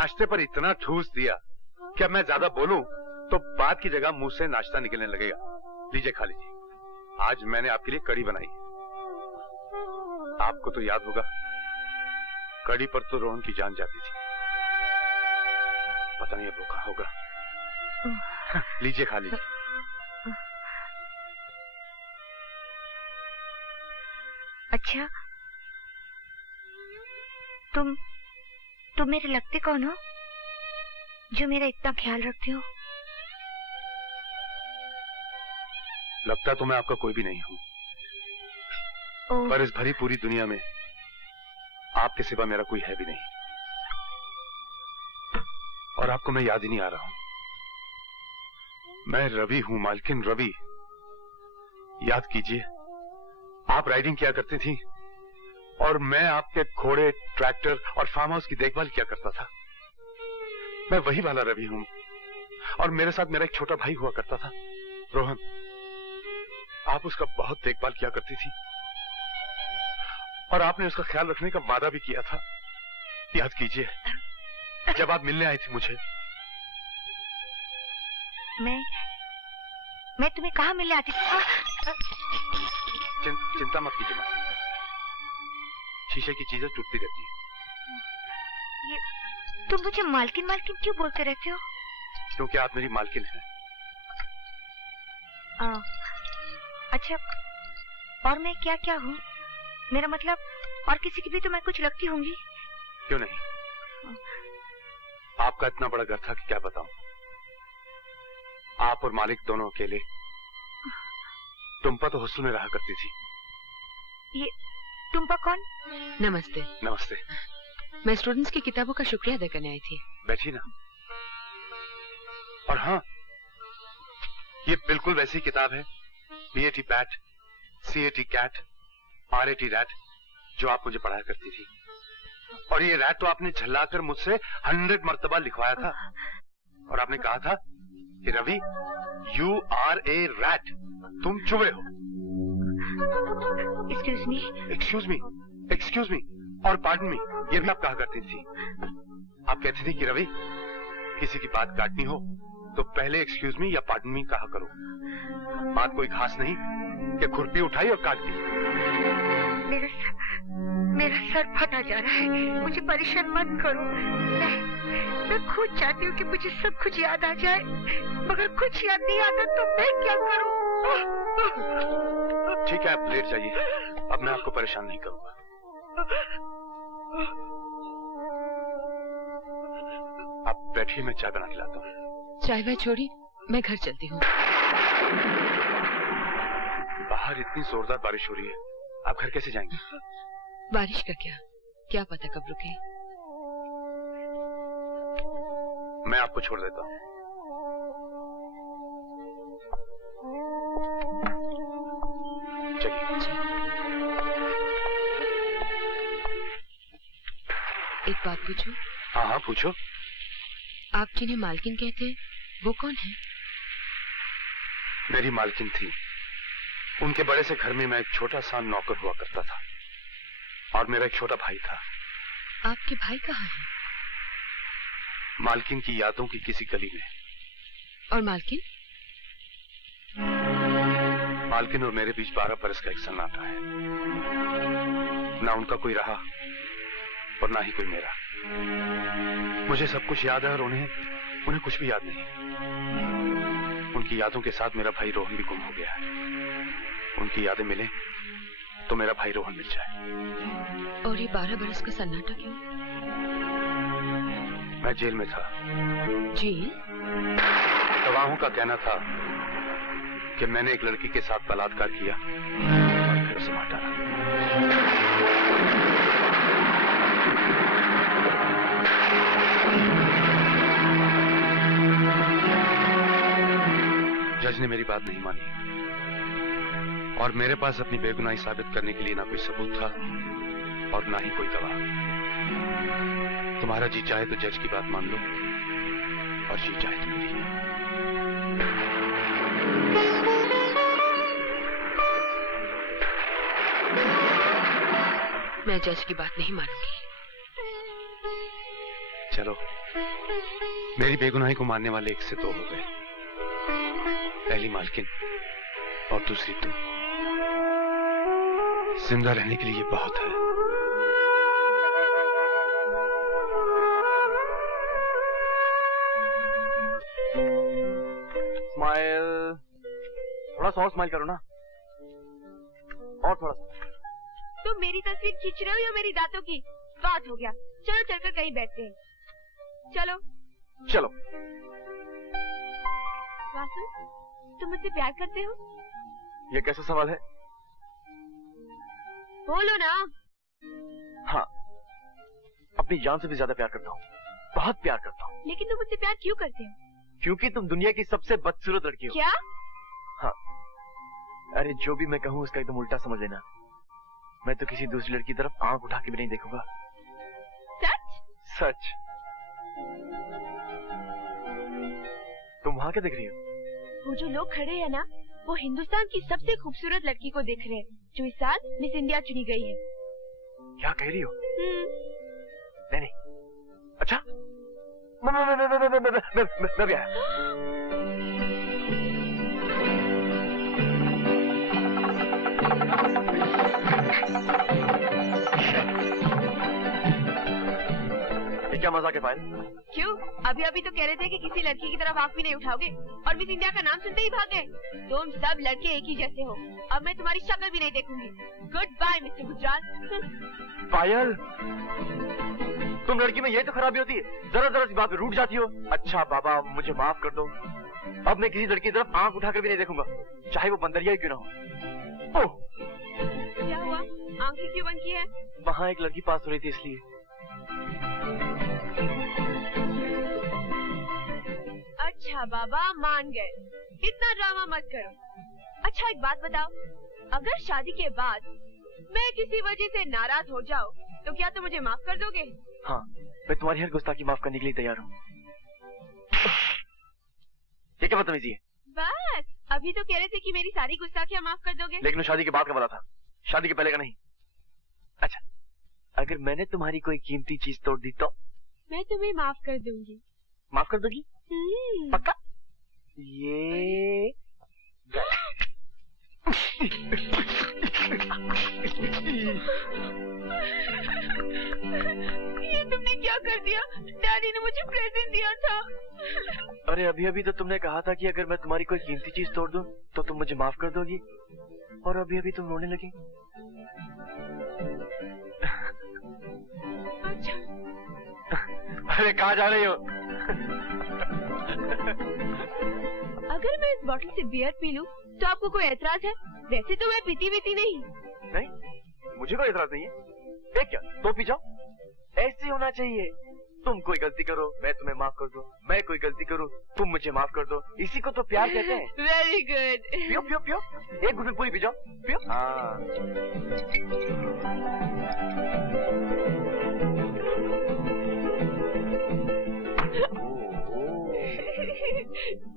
नाश्ते पर इतना ठूस दिया कि अब मैं ज्यादा बोलूं तो बात की जगह मुंह से नाश्ता निकलने लगेगा। लीजिए खा लीजिए। आज मैंने आपके लिए कड़ी बनाई है। आपको तो याद होगा, कड़ी पर तो रोहन की जान जाती थी। पता नहीं अब वो कहाँ होगा। लीजिए खा लीजिए। अच्छा, तुम मेरे लगते कौन हो जो मेरा इतना ख्याल रखते हो? लगता तो मैं आपका कोई भी नहीं हूं, पर इस भरी पूरी दुनिया में आपके सिवा मेरा कोई है भी नहीं। और आपको मैं याद ही नहीं आ रहा हूं। मैं रवि हूं, मालकिन रवि। याद कीजिए, आप राइडिंग किया करती थी और मैं आपके घोड़े, ट्रैक्टर और फार्म हाउस की देखभाल किया करता था। मैं वही वाला रवि हूं। और मेरे साथ मेरा एक छोटा भाई हुआ करता था, रोहन। आप उसका बहुत देखभाल किया करती थी और आपने उसका ख्याल रखने का वादा भी किया था। याद कीजिए, जब आप मिलने आई थी मुझे। मैं तुम्हें कहाँ मिलने आती थी? चिंता मत कीजिए माँ, शीशे की चीजें टूटती रहती हैं। तुम मुझे मालकिन मालकिन क्यों बोलते रहते हो? क्योंकि आप मेरी मालकिन हैं। अच्छा, और मैं क्या क्या हूँ? मेरा मतलब, और किसी की भी तो मैं कुछ लगती होंगी। क्यों नहीं? आपका इतना बड़ा घर था कि क्या बताऊं। आप और मालिक दोनों अकेले। टुम्पा तो हॉस्टल में रहा करती थी। ये टुम्पा कौन? नमस्ते। नमस्ते। मैं स्टूडेंट्स की किताबों का शुक्रिया अदा करने आई थी। बैठी ना। और हाँ, ये बिल्कुल वैसी किताब है, BAT bat, CAT cat, RAT rat, जो आप मुझे पढ़ाया करती थी। और ये रैट तो आपने झल्लाकर मुझसे 100 मर्तबा लिखवाया था। और आपने कहा था कि Ravi, You are a rat, तुम चूहे हो। Excuse me और pardon me, ये भी आप कहा करती थी। आप कहती थी कि रवि, किसी की बात काटनी हो तो पहले एक्सक्यूज मी या पार्डन मी कहा करो। बात कोई खास नहीं कि खुरपी उठाई और काट दी। मेरा सर फटा जा रहा है, मुझे परेशान मत करो। मैं खुद चाहती हूँ कि मुझे सब कुछ याद आ जाए, मगर कुछ याद नहीं आता तो मैं क्या करूँ? ठीक है, आप लेट जाइए, अब मैं आपको परेशान नहीं करूँगा। आप बैठिए, मैं चाय बना के लाता हूँ। चाय वाय छोड़ी, मैं घर चलती हूँ। बाहर इतनी जोरदार बारिश हो रही है, आप घर कैसे जाएंगे? बारिश का क्या पता कब रुके। मैं आपको छोड़ देता हूँ। चलिए। एक बात पूछूं? हाँ पूछो। आप जिन्हें मालकिन कहते हैं, वो कौन है? मेरी मालकिन थी। उनके बड़े से घर में मैं एक छोटा सा नौकर हुआ करता था और मेरा एक छोटा भाई था। आपके भाई कहाँ है? मालकिन की यादों की किसी गली में। और मालकिन? मालकिन और मेरे बीच 12 बरस का एक सन्नाटा है। ना उनका कोई रहा और ना ही कोई मेरा। मुझे सब कुछ याद है और उन्हें कुछ भी याद नहीं। उनकी यादों के साथ मेरा भाई रोहन भी गुम हो गया है। उनकी यादें मिले तो मेरा भाई रोहन मिल जाए। और ये 12 बरस का सन्नाटा क्यों? मैं जेल में था। जेल? गवाहों का कहना था कि मैंने एक लड़की के साथ बलात्कार किया और फिर उसे मार डाला। जज ने मेरी बात नहीं मानी और मेरे पास अपनी बेगुनाही साबित करने के लिए ना कोई सबूत था और ना ही कोई गवाह। तुम्हारा जी चाहे तो जज की बात मान लो और जी चाहे तो मेरी। मैं जज की बात नहीं मानूंगी। चलो, मेरी बेगुनाही को मानने वाले एक से दो हो गए। पहली मालकिन और दूसरी तुम। जिंदा रहने के लिए ये बहुत है। स्माइल, थोड़ा सा और स्माइल करो ना, और थोड़ा सा। तुम मेरी तस्वीर खींच रहे हो या मेरी दांतों की? बात हो गया, चलो चलकर कहीं बैठते हैं। चलो चलो। वासु, तुम मुझसे प्यार करते हो? ये कैसा सवाल है? बोलो ना। हाँ, अपनी जान से भी ज्यादा प्यार करता हूँ, बहुत प्यार करता हूँ। लेकिन तुम मुझसे प्यार क्यों करते हो? क्योंकि तुम दुनिया की सबसे बदसूरत लड़की हो। क्या? हाँ, अरे जो भी मैं कहूँ उसका एकदम उल्टा समझ लेना। मैं तो किसी दूसरी लड़की की तरफ आंख उठा के भी नहीं देखूंगा। सच? सच। तुम वहाँ क्या देख रही हो? वो जो लोग खड़े हैं ना, वो हिंदुस्तान की सबसे खूबसूरत लड़की को देख रहे हैं, जो इस साल मिस इंडिया चुनी गई है। क्या कह रही हो? नहीं नहीं। अच्छा, मैं भी आया। क्या मजाक है पायल? क्यों? अभी अभी तो कह रहे थे कि किसी लड़की की तरफ आंख भी नहीं उठाओगे और मिस इंडिया का नाम सुनते ही भाग गए। तुम सब लड़के एक ही जैसे हो। अब मैं तुम्हारी शक्ल भी नहीं देखूंगी। Good bye mister Gujral. Payal, तुम लड़की में ये तो खराबी होती है, जरा जरा सी बात पे रूठ जाती हो। अच्छा बाबा, मुझे माफ कर दो। अब मैं किसी लड़की की तरफ आंख उठाकर भी नहीं देखूंगा, चाहे वो बंदरिया ही क्यों ना हो। ओह, क्या हुआ? आंखें क्यों बंद की है? वहाँ एक लड़की पास हो रही थी इसलिए। अच्छा बाबा, मान गए। इतना ड्रामा मत करो। अच्छा एक बात बताओ, अगर शादी के बाद मैं किसी वजह से नाराज हो जाऊँ तो क्या तुम मुझे माफ कर दोगे? हाँ, मैं तुम्हारी हर गुस्ताखी माफ करने के लिए तैयार हूँ। ये क्या बदतमीजी है? बस, अभी तो कह रहे थे कि मेरी सारी गुस्ताखियाँ माफ कर दोगे। लेकिन वो शादी के बाद का वाला था, शादी के पहले का नहीं। अच्छा, अगर मैंने तुम्हारी कोई कीमती चीज तोड़ दी तो? मैं तुम्हें माफ कर दूंगी। माफ कर दोगी? पक्का? ये ये तुमने क्या कर दिया? डैडी ने मुझे प्रेजेंट दिया था। अरे अभी अभी तो तुमने कहा था कि अगर मैं तुम्हारी कोई कीमती चीज तोड़ दूं तो तुम मुझे माफ कर दोगी, और अभी अभी तुम रोने लगी। अच्छा। अरे कहाँ जा रही हो? अगर मैं इस बोतल से बियर पी लूं तो आपको कोई एतराज है? वैसे तो मैं पीती वीती नहीं। नहीं, मुझे कोई एतराज नहीं है। एक क्या, तो पी जाओ। ऐसे होना चाहिए। तुम कोई गलती करो, मैं तुम्हें माफ कर दूं। मैं कोई गलती करूं, तुम मुझे माफ कर दो। इसी को तो प्यार कहते हैं। Very good. पियो पियो पियो, एक घुट में पूरी पी जाओ। पियो। हाँ।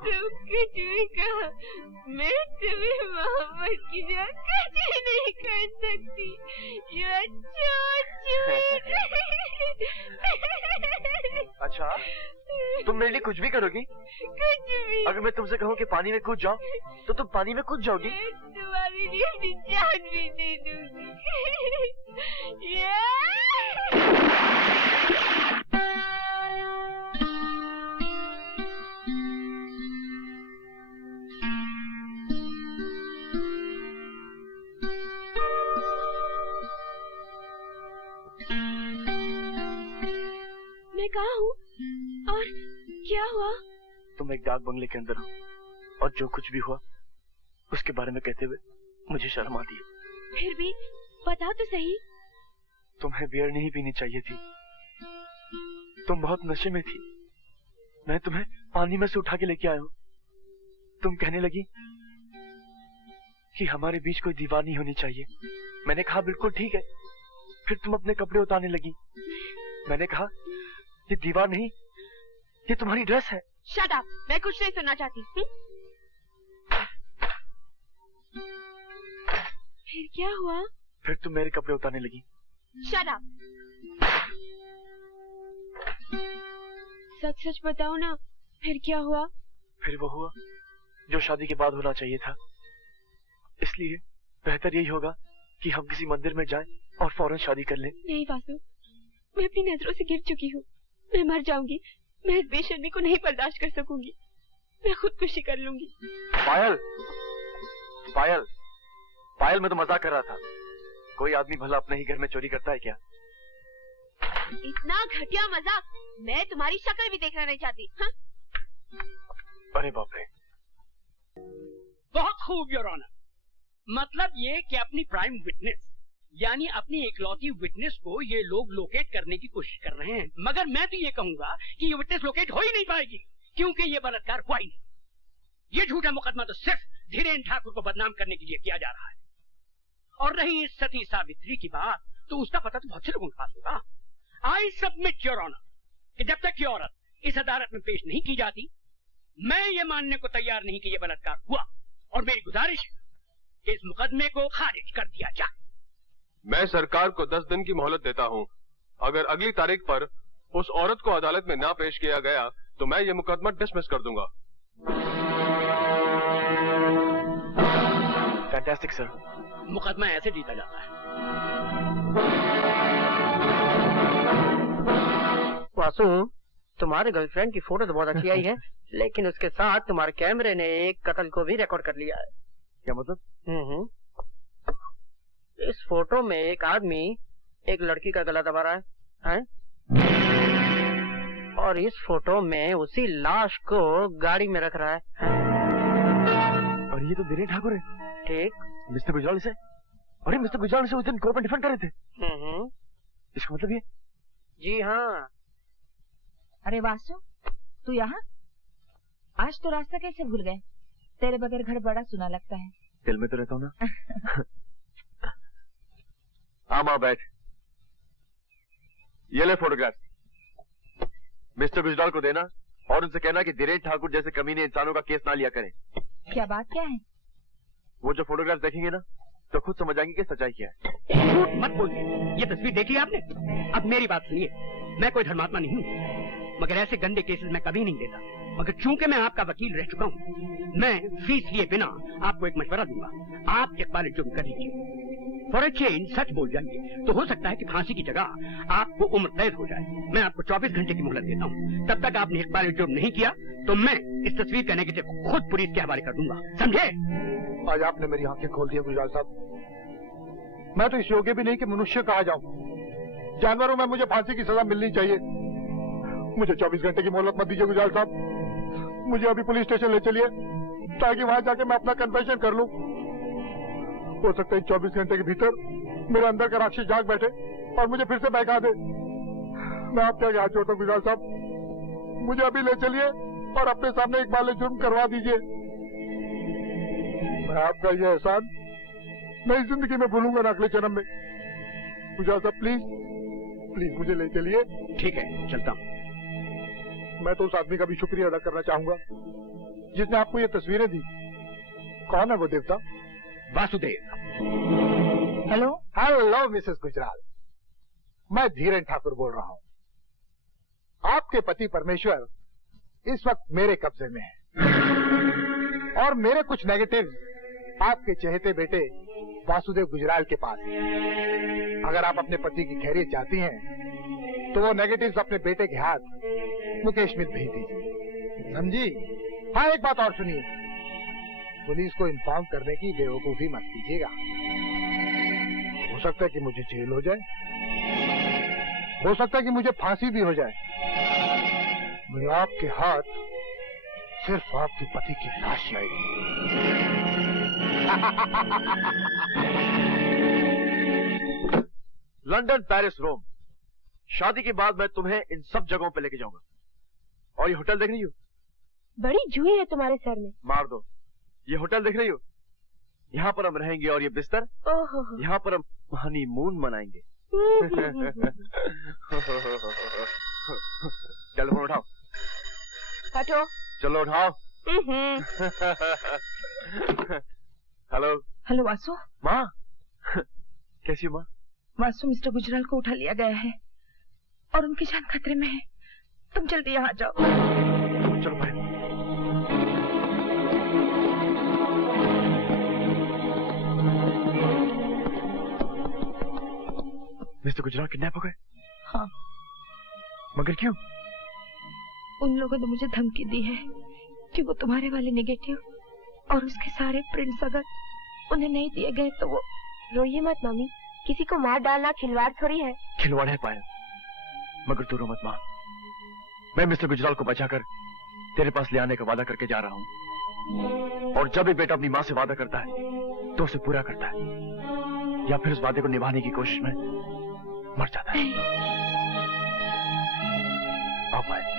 तुम कुछ भी कहा, मैं तुम्हें मोहब्बत की जान कुछ नहीं कर सकती। You are so sweet। अच्छा, तुम मेरे लिए कुछ भी करोगी? कुछ भी। अगर मैं तुमसे कहूँ कि पानी में कूद जाओ तो तुम पानी में कूद जाओगी? मैं तुम्हारे लिए अपनी जान भी दे दूंगी। मैं कहाँ हूँ और क्या हुआ? तुम एक डाक बंगले के अंदर हो और जो कुछ भी हुआ उसके बारे में कहते हुए मुझे शर्म आती है। फिर भी बताओ तो सही। तुम्हें बियर नहीं पीनी चाहिए थी, तुम बहुत नशे में थी। मैं तुम्हें पानी में से उठा के लेके आया हूँ। तुम कहने लगी कि हमारे बीच कोई दीवार नहीं होनी चाहिए। मैंने कहा बिल्कुल ठीक है। फिर तुम अपने कपड़े उतारने लगी। मैंने कहा ये दीवार नहीं, ये तुम्हारी ड्रेस है। शट अप, मैं कुछ नहीं सुनना चाहती। फिर क्या हुआ? फिर तुम मेरे कपड़े उतारने लगी। Shut up. सच सच बताओ ना, फिर क्या हुआ? फिर वो हुआ जो शादी के बाद होना चाहिए था। इसलिए बेहतर यही होगा कि हम किसी मंदिर में जाएं और फौरन शादी कर लें। नहीं वासु, मैं अपनी नजरों से गिर चुकी हूँ। मैं मर जाऊंगी। मैं इस बेशर्मी को नहीं बर्दाश्त कर सकूंगी। मैं खुदकुशी कर लूंगी। पायल, पायल, पायल, मैं तो मजाक कर रहा था। कोई आदमी भला अपने ही घर में चोरी करता है क्या? इतना घटिया मजाक मैं तुम्हारी शक्ल भी देखना नहीं चाहती। हाँ? अरे बाप रे। बहुत खूब योर ऑनर। मतलब ये कि अपनी प्राइम विटनेस यानी अपनी इकलौती विटनेस को ये लोग लोकेट करने की कोशिश कर रहे हैं, मगर मैं तो ये कहूंगा कि ये विटनेस लोकेट हो ही नहीं पाएगी, क्योंकि ये बलात्कार हुआ ही नहीं। ये झूठा मुकदमा तो सिर्फ धीरेन्द्र ठाकुर को बदनाम करने के लिए किया जा रहा है। और रही इस सती सावित्री की बात, तो उसका पता तो बहुत से लोगों के पास होगा। आई सबमिट योर ऑनर कि जब तक ये औरत इस अदालत में पेश नहीं की जाती, मैं ये मानने को तैयार नहीं कि ये बलात्कार हुआ। और मेरी गुजारिश है कि इस मुकदमे को खारिज कर दिया जाए। मैं सरकार को 10 दिन की मोहलत देता हूं। अगर अगली तारीख पर उस औरत को अदालत में ना पेश किया गया तो मैं ये मुकदमा डिसमिस कर दूंगा। Fantastic sir. मुकदमा ऐसे जीता जाता है। वासु, तुम्हारे गर्लफ्रेंड की फोटो तो बहुत अच्छी आई है, लेकिन उसके साथ तुम्हारे कैमरे ने एक कत्ल को भी रिकॉर्ड कर लिया है। क्या मतलब? इस फोटो में एक आदमी एक लड़की का गला दबा रहा है? और इस फोटो में उसी लाश को गाड़ी में रख रहा है। और ये तो धीरेन्द्र ठाकुर है। ठीक। मिस्टर गुजराल से, अरे मिस्टर गुजराल से उस दिन कोर्ट में डिफेंड कर रहे थे। इसका मतलब ये? जी हाँ। अरे वासु, तू यहाँ? आज तो रास्ता कैसे भूल गए? तेरे बगैर घर बड़ा सुना लगता है। दिल में तो रहता हूँ ना। हाँ माँ बैठ। ये ले फोटोग्राफ। मिस्टर गुजराल को देना और उनसे कहना कि धीरेन्द्र ठाकुर जैसे कमीने इंसानों का केस ना लिया करें। क्या बात क्या है? वो जो फोटोग्राफ देखेंगे ना तो खुद समझ आएंगे कि सच्चाई क्या है। झूठ मत बोलिए। ये तस्वीर देखी आपने? अब मेरी बात सुनिए। मैं कोई धर्मात्मा नहीं हूँ, मगर ऐसे गंदे केसेस मैं कभी नहीं देता। मगर चूंकि मैं आपका वकील रह चुका हूँ, मैं फीस लिए बिना आपको एक मशवरा दूंगा। आप इकबाल जुर्म कर लीजिए। फॉर अ चेंज सच बोल जाइए, तो हो सकता है कि फांसी की जगह आपको उम्र कैद हो जाए। मैं आपको 24 घंटे की मोहलत देता हूँ। तब तक आपने इकबाल जुर्म नहीं किया तो मैं इस तस्वीर का नेगेटिव खुद पुलिस के हवाले कर दूंगा। समझे? आज आपने मेरी आंखें खोल दी गुजराल साहब। मैं तो इस योग्य भी नहीं कि मनुष्य कहा जाऊं। जानवरों में मुझे फांसी की सजा मिलनी चाहिए। मुझे 24 घंटे की मोहलत मत दीजिए गुजराल साहब। मुझे अभी पुलिस स्टेशन ले चलिए ताकि वहां जाके मैं अपना कन्फेशन कर लूं। हो सकता है 24 घंटे के भीतर मेरे अंदर का राक्षस जाग बैठे और मुझे फिर से बहका दे। मैं आपके आगे हाथ जोड़ता हूं गुजराल साहब, मुझे अभी ले चलिए और अपने सामने इकबाल जुर्म करवा दीजिए। मैं आपका ये एहसान नई जिंदगी में भूलूंगा ना अगले जन्म में। गुजराल साहब प्लीज प्लीज मुझे ले चलिए। ठीक है, चलता हूँ। मैं तो उस आदमी का भी शुक्रिया अदा करना चाहूंगा जिसने आपको ये तस्वीरें दी। कौन है वो देवता? Vasudev. Hello hello Mrs Gujral, मैं धीरेन्द्र ठाकुर बोल रहा हूँ। आपके पति परमेश्वर इस वक्त मेरे कब्जे में है और मेरे कुछ नेगेटिव आपके चहेते बेटे वासुदेव गुजराल के पास है। अगर आप अपने पति की खैरियत चाहती हैं तो वो नेगेटिव्स अपने बेटे के हाथ मुकेश मिल भेज दीजिए, समझी? हाँ, एक बात और सुनिए, पुलिस को इन्फॉर्म करने की बेवकूफी मत कीजिएगा। हो सकता है कि मुझे जेल हो जाए, हो सकता है कि मुझे फांसी भी हो जाए। मैं आपके हाथ सिर्फ आपके पति की लाश आएगी। लंदन, पेरिस, रोम, शादी के बाद मैं तुम्हें इन सब जगहों पे लेके जाऊंगा। और ये होटल देख रही हो? बड़ी जुई है तुम्हारे सर में। मार दो। ये होटल देख रही हो? यहाँ पर हम रहेंगे और ये बिस्तर, यहाँ पर हम हनीमून मनाएंगे। चलो फोन उठाओ। हटो। चलो उठाओ। हेलो। हेलो वासु। माँ कैसी हो माँ? वासु, मिस्टर गुजराल को उठा लिया गया है और उनकी जान खतरे में है। तुम जल्दी यहाँ जाओ। चलो पायल। मिस्टर गुजराल किडनैप हो गए? हाँ। मगर क्यों? उन लोगों ने मुझे धमकी दी है कि वो तुम्हारे वाले नेगेटिव और उसके सारे प्रिंट्स अगर उन्हें नहीं दिए गए तो वो। रोइए मत मम्मी, किसी को मार डालना खिलवाड़ थोड़ी है। खिलवाड़ है पायल, मगर तू रो मत मां। मैं मिस्टर गुजराल को बचाकर तेरे पास ले आने का वादा करके जा रहा हूं, और जब भी बेटा अपनी मां से वादा करता है तो उसे पूरा करता है, या फिर उस वादे को निभाने की कोशिश में मर जाता है। आओ पायल।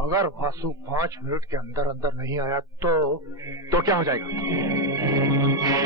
अगर वासु 5 मिनट के अंदर अंदर नहीं आया तो क्या हो जाएगा?